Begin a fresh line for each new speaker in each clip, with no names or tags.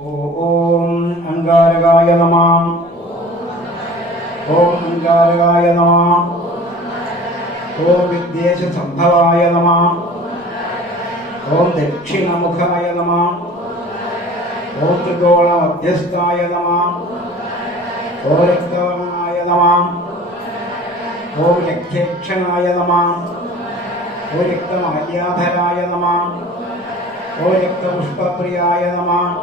ఓం అంగారగాయ నమ. ఓం అంగారగాయ నమ. ఓం విద్యేశ సంభవాయ నమ. ఓం దక్షిణముఖాయ నమ. ఓం త్రికోణ మధ్యస్థాయ నమ. ఓం రక్తవర్ణాయ నమ. ఓం యక్షేక్షణాయ నమ. ఓం రక్తమాల్యాధరాయ నమ. ఓం రక్తపుష్పప్రియాయ నమ.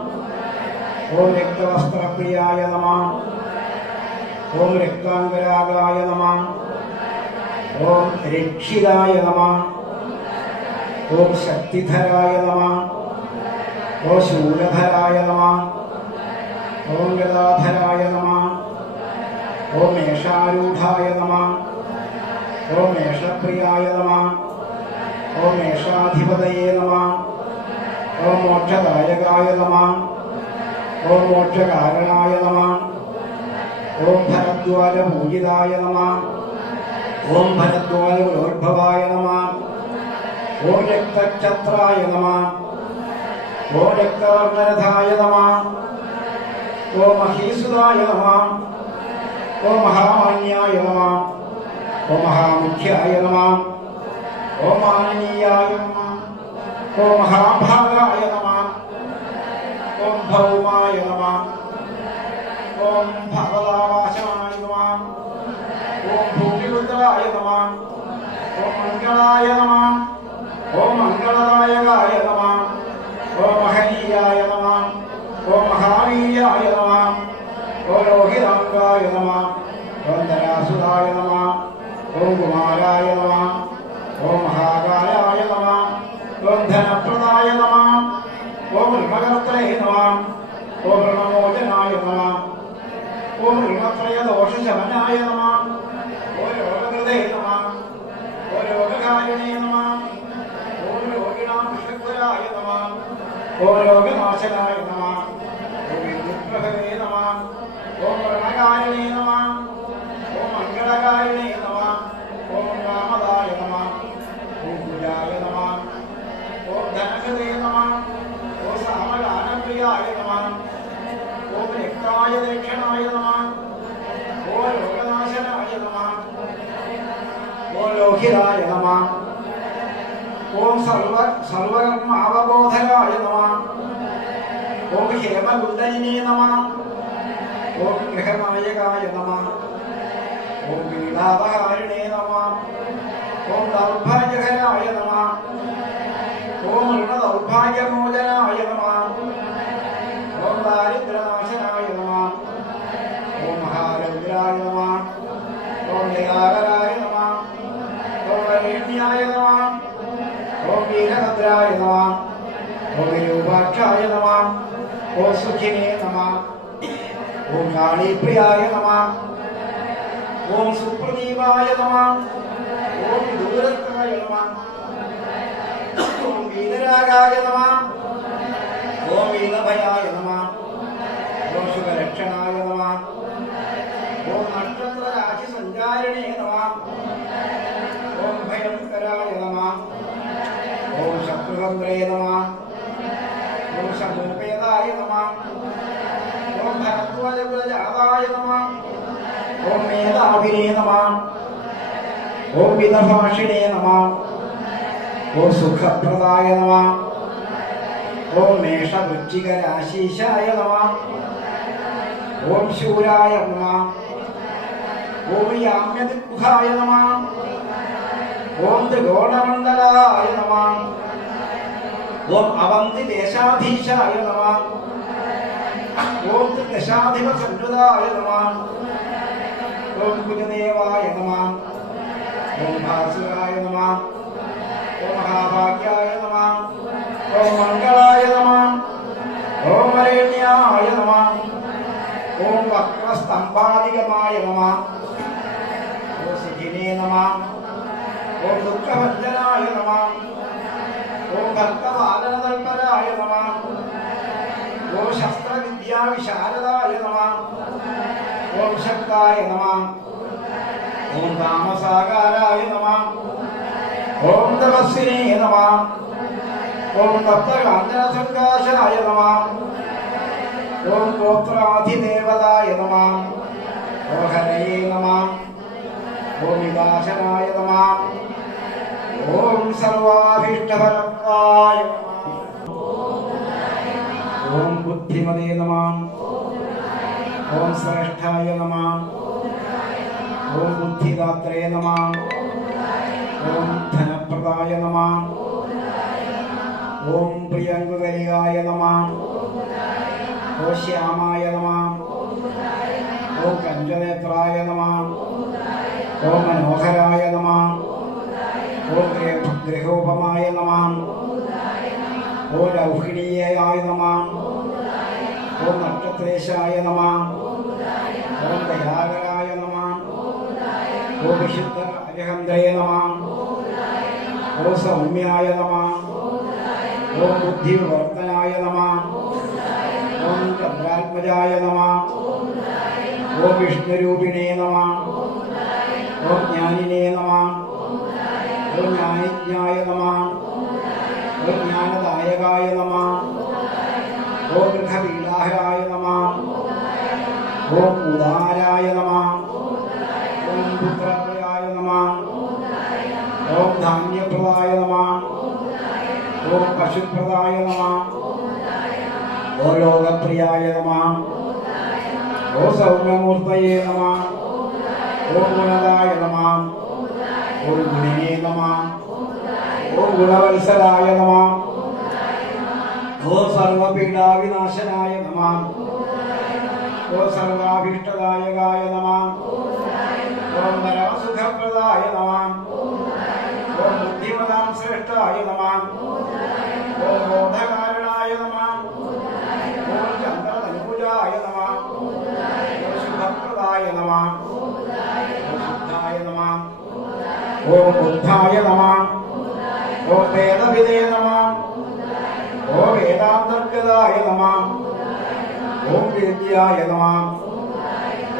ఓం రక్తవస్త్రప్రియాయ నమ. ఓం రక్తాంగరాగాయ నమ. ఓం రక్షిదాయ నమ. ఓం శక్తిధరాయ నమ. ఓం శూలధరాయ నమ. ఓం గదాధరాయ నమ. ఓం మేషారూఢాయ నమ. ఓం మేషప్రియాయ నమ. ఓం మేషాధిపతయే నమ. ఓం మోక్షదాయకాయ నమ. ॐ मोक्षकारणाय नमः ओम भरद्वाज पूजिताय नमः ओम भरद्वाज भरद्वाजगुरोद्भवाय नमः ओम रक्तचत्राय नमः ओम यक्तवर्णरथाय नमः ओम महीसुराय नमः ओम महामान्याय नमः ओम महामुख्याय नमः ओम माननीयाय नमः ओम महाभागाय नमः ఓం భౌమాయ నమ ఓం భగవదావాసాయ నమ ఓం భూమిరుద్రాయ నమ ఓం మంగళాయ నమ ఓం మంగళదాయకాయ నమ ఓం మహనీయాయ నమ ఓం మహావీర్యాయ నమ ఓం లోహితాంగాయ నమ ఓం ధరాసురాయ నమ ఓం కుమారాయ నమ ఓం మహాకాయాయ నమ ఓం ధనప్రదాయ నమ हिमगत्रये नमाम् ॐ प्रणमोचनाय नमाम् ॐ ऋणत्रयदोषशमनाय नमाम् ॐ रोगकृदे नमाम् ॐ रोगकारिणे नमाम् ॐ रोगिणां शक्तराय नमाम् ॐ रोगनाशनाय नमाम् ॐ विद्युत्प्रभवे नम ओं सर्व सर्वकर्म अवबोधकाय नम ओं हेमकुंडलिने नम ओं गृहनायकाय नम ओं वीणावहारिणे नम ओं दौर्भाग्यहराय नम ओं ऋणदौर्भाग्यमोचनाय ஓம் சுகினே நம. ஓம் ஞானி பிரியாய நம. ஓம் சுப்பிரதீபாய நம. ஓம் தூரத்தாய நம. ஓம் வீரராகாய நம. ஓம் இளபயாய நம. ஓம் சுகரட்சணாய நம. ஓம் நட்சத்திர ராசி சஞ்சாரிணே நம. ஓம் பயங்கராய సమూపేదాయ నమ ఓం భరద్వాజకులజాతాయ నమ ఓం మేధావినే నమ ఓం విదభాషిణే నమ ఓం సుఖప్రదాయ నమ ఓం మేషవృచ్చికరాశీశాయ నమ ఓం శూరాయ నమ ఓం యామ్యదిగ్ముఖాయ నమ ఓం త్రిగోణమండలాయ నమ ఓం అవంతి దేశాధీశాయ నమ ఓం త్రిదశాధిప సంయుదాయ నమ ఓం కుజదేవాయ నమ ఓం భాసురాయ నమ ఓం మహాభాగ్యాయ నమ ఓం మంగళాయ నమ ఓం వరేణ్యాయ నమ ఓం వక్రస్తంభాధిగమాయ నమ ఓ సుఖినే నమ ఓం దుఃఖభంజనాయ నమ ఓం కర్తవాదనదల్పరాయ నమ ఓం శస్త్రవిద్యా విశారదాయ నమ ఓం శక్తాయ నమా ఓం తామసాగారాయ నమా ఓం తపస్వినే నమా ఓం తప్తకాంచన సంకాశాయ నమ ఓం గోత్రాధిదేవతాయ నమా ఓం హరయే నమా ఓం విదాశనాయ నమా ഓം സർവാഭീഷ്ടഫലപ്രായ ഓം ബുദ്ധിമതേ നമാം. ഓം ശ്രേഷ്ഠായ നമാം. ഓം ബുദ്ധിദാത്രേ നമാം. ഓം ധനപ്രദായ നമാം. ഓം പ്രിയങ്കുതലികായ നമാം. ഓ ശ്യാമായ നമാം. ഓ കഞ്ചനേത്രായ നമാം. ഓ മനോഹരായ നമാം. ഗർഭമായ നമാം. ഓ ലൗഹിണീയായ നമാം. ഓ നക്ഷത്രേശായ നമാം. ഓ ദയാകരായ നമാം. ഓ വിശുദ്ധ അജഹന്തയ നമാം. ഓ സൗമ്യായ നമാം. ഓ ബുദ്ധിവർദ്ധനായ നമാം. ഓ ചന്ദ്രാത്മജായ നമാം. ഓ വിഷ്ണുരൂപിണേ നമാം. ഓ ജ്ഞാനിനേ നമാം. ഓം ജ്ഞാനദായകായ നമ ഓം ഗൃഹപീഡാഹരായ നമ ഓം ഉദാരായ നമ ഓം പുത്രപ്രയായ നമ ഓം ധാന്യപ്രദായ നമ ഓം പശുപ്രദായ നമ ഓം ലോകപ്രിയായ നമ ഓ സൗമ്യമൂർത്തയേ നമ ഓ ഗുണദായ നമ ஓம் குணவே நமாம் ஓம் குணவல்சராய நமாம் ஓம் சர்வபீடாவிநாசனாய நமாம் ஓம் சர்வாபீஷ்டதாயகாய நமாம் ஓம் பரமசுகப்பிரதாய நமாம் ஓம் புத்திமதாம் சிரேஷ்டாய நமாம் ఓం బుద్ధాయ నమ. ఓం వేదవిదే నమ. ఓం వేదాంతర్గదాయ నమ. ఓం విద్యాయ నమ.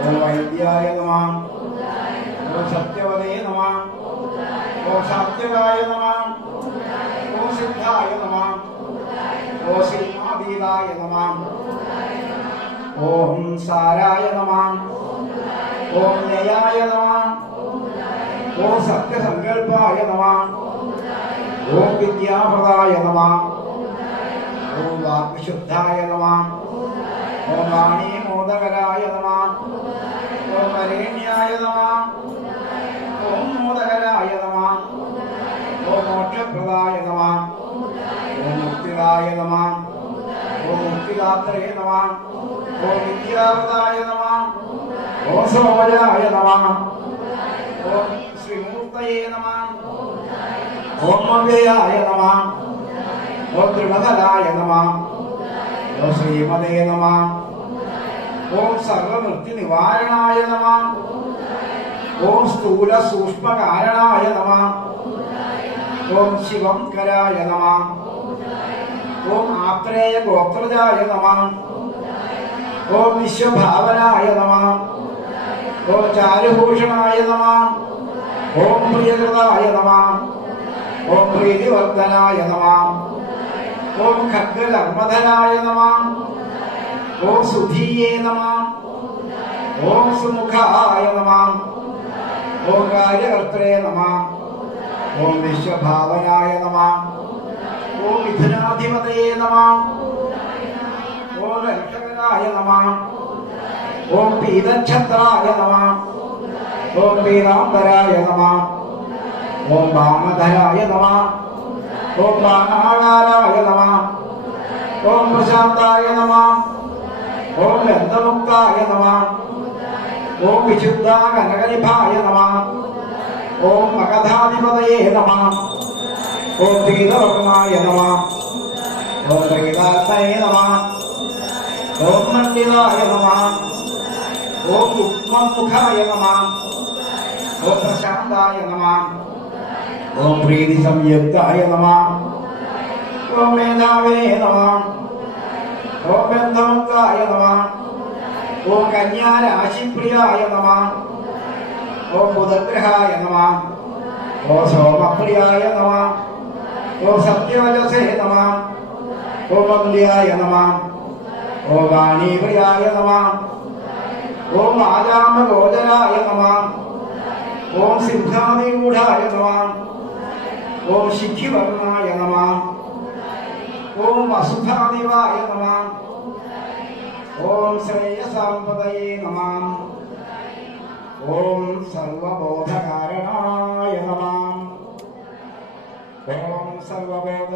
ఓం వైద్యాయ నమ. ఓం సత్యవదే నమ. ఓం సాత్యకాయ నమ. ఓం సిద్ధాయ నమ. ఓం సింహాధీరాయ నమ. ఓం సారాయ నమ. ఓం నయాయ నమ. ஓம் சத்ய சங்கல்பாய நமா ஓம் வித்யாபதாய நமா ஓம் வாக்விசுத்தாய நமா ஓம் வாணி மோதகராய நமா ஓம் வரேண்யாய நமா ஓம் மோதகராய நமா ஓம் மோட்சப்பிரதாய நமா ஓம் முக்திராய நமா ஓம் முக்திதாத்திரே நமா ஓம் வித்யாபதாய நமா ஓம் சோமயாய நமா ஓம் ത്രിലോകപതയെ നമ. ഓം അവ്യയായ നമ. ഓം ത്രിമകലായ നമ. ഓം ശ്രീമതേ നമ. ഓം സർവവൃത്തി നിവാരണായ നമ. ഓം സ്ഥൂല സൂക്ഷ്മകാരണായ നമ. ഓം ശിവങ്കരായ നമ. ഓം ആത്രേയ ഗോത്രജായ നമ. ഓം വിശ്വഭാവനായ നമ. ഓം ചാരുഭൂഷണായ നമ. ஓம் பிரியகிருதாய நமாம் ஓம் பிரீதிவர்தனாய நமாம் ஓம் கர்கலர்மதனாய நமாம் ஓம் சுதீயே நமாம் ஓம் சுமுகாய நமாம் ஓம் காரியகர்த்தே நமாம் ஓம் விஸ்வபாவனாய நமாம் ஓம் மிதுனாதிபதயே நமாம் ஓம் ரட்சகனாய நமாம் ஓம் பீதச்சந்திராய நமாம் ఓం పీతాంబరాయ నమ ఓం వామధరాయ నమ ఓం బాణాగారాయ నమ ఓం ప్రశాంతాయ నమ ఓం గంధముక్తాయ నమ ఓం విశుద్ధాగనగనిభాయ నమ ఓం మగధాధిపతయే నమ ఓం పీతవర్ణాయ నమ ఓం ప్రేతాత్మయే నమ ఓం మండిలాయ నమ ఓం ఉక్మముఖాయ నమ गोप्रशांताय नमः ओम प्रीति संयुक्ताय नमः ओम मेधावे नमः ओम बंधवंताय नमः ओम कन्या राशि प्रियाय नमः ओम बुधग्रहाय नमः ओम सोमप्रियाय नमः ओम सत्यवजसे नमः ओम वन्द्याय नमः ओम वाणीप्रियाय नमः ओम आजाम गोचराय नमः ఓం సిద్ధాధిగూఢాయ నమాం ఓం సిద్ధివర్ణాయ నమాం ఓం వసుధాదివాయ నమాం ఓం శ్రేయసాంపదయే నమాం ఓం సర్వబోధకారణాయ నమాం ఓం సర్వబోధ